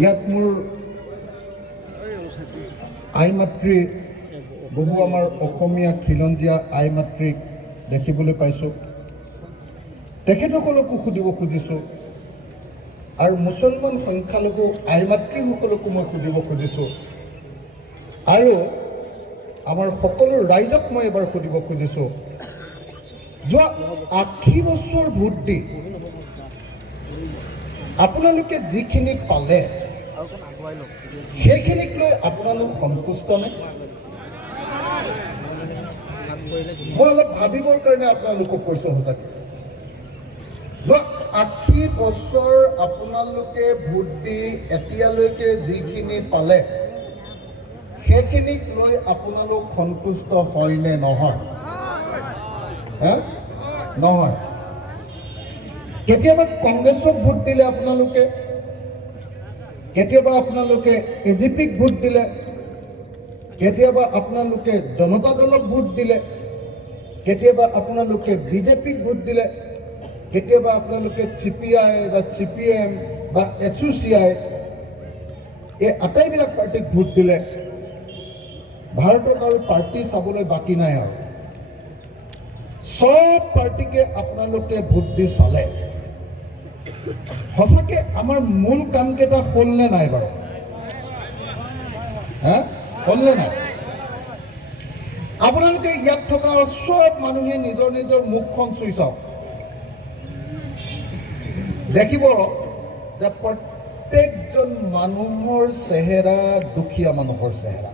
ইয়াত মোৰ আই মাতৃ বহু আমাৰ অসমীয়া খিলঞ্জীয়া আই মাতৃক দেখিবলৈ পাইছোঁ। তেখেতসকলকো সুধিব খুজিছোঁ আৰু মুছলমান সংখ্যালঘু আই মাতৃসকলকো মই সুধিব খুজিছোঁ আৰু আমাৰ সকলো ৰাইজক মই এবাৰ সুধিব খুজিছোঁ, যোৱা 80 বছৰ ভোট দি আপোনালোকে যিখিনি পালে সেইখিনিক লৈ আপোনালোক সন্তুষ্ট নে? মই অলপ ভাবিবৰ কাৰণে আপোনালোকক কৈছোঁ সঁচাকৈ। যোৱা 80 বছৰ আপোনালোকে ভোট দি এতিয়ালৈকে যিখিনি পালে সেইখিনিক লৈ আপোনালোক সন্তুষ্ট হয় নে নহয়? নহয়। কেতিয়াবা কংগ্ৰেছক ভোট দিলে আপোনালোকে, কেতিয়াবা আপোনালোকে এজিপিক ভোট দিলে, কেতিয়াবা আপোনালোকে জনতা দলক ভোট দিলে, কেতিয়াবা আপোনালোকে বিজেপিক ভোট দিলে, কেতিয়াবা আপোনালোকে CPI বা CPM বা SUCI এই আটাইবিলাক পাৰ্টিক ভোট দিলে। ভাৰতত আৰু পাৰ্টি চাবলৈ বাকী নাই আৰু সব পাৰ্টিকে আপোনালোকে ভোট দি চালে। সঁচাকে আমাৰ মূল কামকেইটা হ'লনে নাই বাৰু? হ'লনে নাই? আপোনালোকে ইয়াত থকা সব মানুহে নিজৰ নিজৰ মুখখন চুই চাওক, দেখিব যে প্ৰত্যেকজন মানুহৰ চেহেৰা দুখীয়া মানুহৰ চেহেৰা।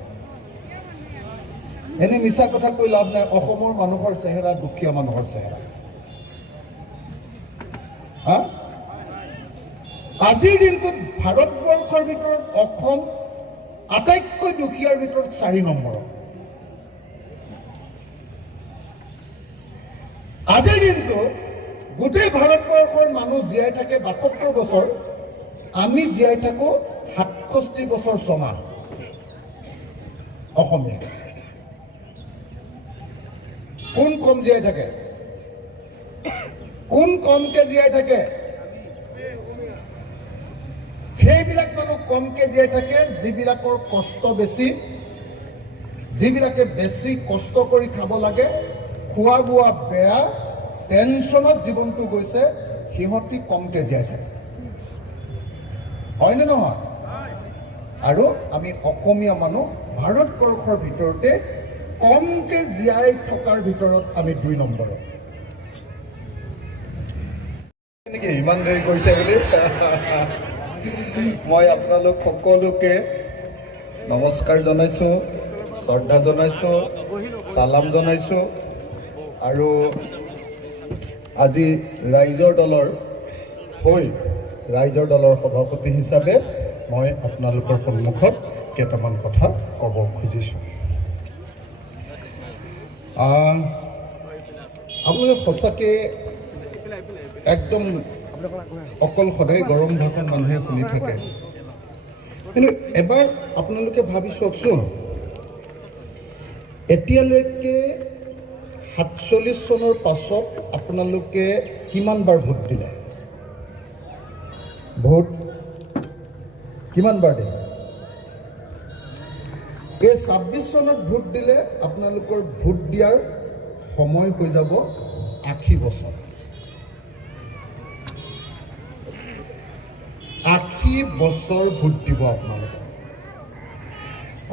এনে মিছা কথা কৈ লাভ নাই, অসমৰ মানুহৰ চেহেৰা দুখীয়া মানুহৰ চেহেৰা। আজিৰ দিনটোত ভাৰতবৰ্ষৰ ভিতৰত অসম আটাইতকৈ দুখীয়াৰ ভিতৰত 4 নম্বৰ। আজিৰ দিনটোত গোটেই ভাৰতবৰ্ষৰ মানুহ জীয়াই থাকে 72 বছৰ, আমি জীয়াই থাকোঁ 67 বছৰ 6 মাহ। অসমীয়া কোন কম জীয়াই থাকে? কোন কমকে জীয়াই থাকে? সেইবিলাক মানুহ কমকে জীয়াই থাকে যিবিলাকৰ কষ্ট বেছি, যিবিলাকে বেছি কষ্ট কৰি খাব লাগে, খোৱা বোৱা বেয়া, টেনশ্যনত জীৱনটো গৈছে, সিহঁতি কমকে জীয়াই থাকে। হয়নে নহয়? আৰু আমি অসমীয়া মানুহ ভাৰতবৰ্ষৰ ভিতৰতে কমকে জীয়াই থকাৰ ভিতৰত আমি 2 নম্বৰত। নেকি ইমান দেৰি কৰিছে বুলি? মই আপোনালোক সকলোকে নমস্কাৰ জনাইছোঁ, শ্ৰদ্ধা জনাইছোঁ, চালাম জনাইছোঁ আৰু আজি ৰাইজৰ দলৰ সভাপতি হিচাপে মই আপোনালোকৰ সন্মুখত কেইটামান কথা ক'ব খুজিছোঁ। আপোনালোকে সঁচাকৈ একদম অকল সদায় গৰম ভাষণ মানুহে শুনি থাকে, কিন্তু এবাৰ আপোনালোকে ভাবি চাওকচোন, এতিয়ালৈকে 47 চনৰ পাছত আপোনালোকে কিমান বাৰ ভোট দিলে? ভোট কিমান বাৰ দিলে? এই 26 চনত ভোট দিলে আপোনালোকৰ ভোট দিয়াৰ সময় হৈ যাব 80 বছৰ। 80 বছৰ ভোট দিব আপোনালোকে।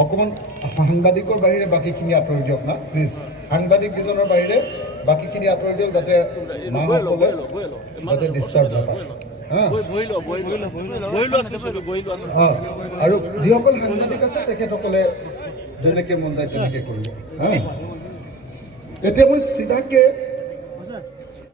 অকণমান সাংবাদিকৰ বাহিৰে বাকীখিনি আঁতৰি দিয়ক না প্লিজ। সাংবাদিককেইজনৰ বাহিৰে বাকীখিনি আঁতৰি দিয়ক, যাতে মাসকলে যাতে ডিষ্টাৰ্ব নাপায়। আৰু যিসকল সাংবাদিক আছে তেখেতসকলে যেনেকৈ মন যায় তেনেকৈ কৰিব। এতিয়া মই চিধাকৈ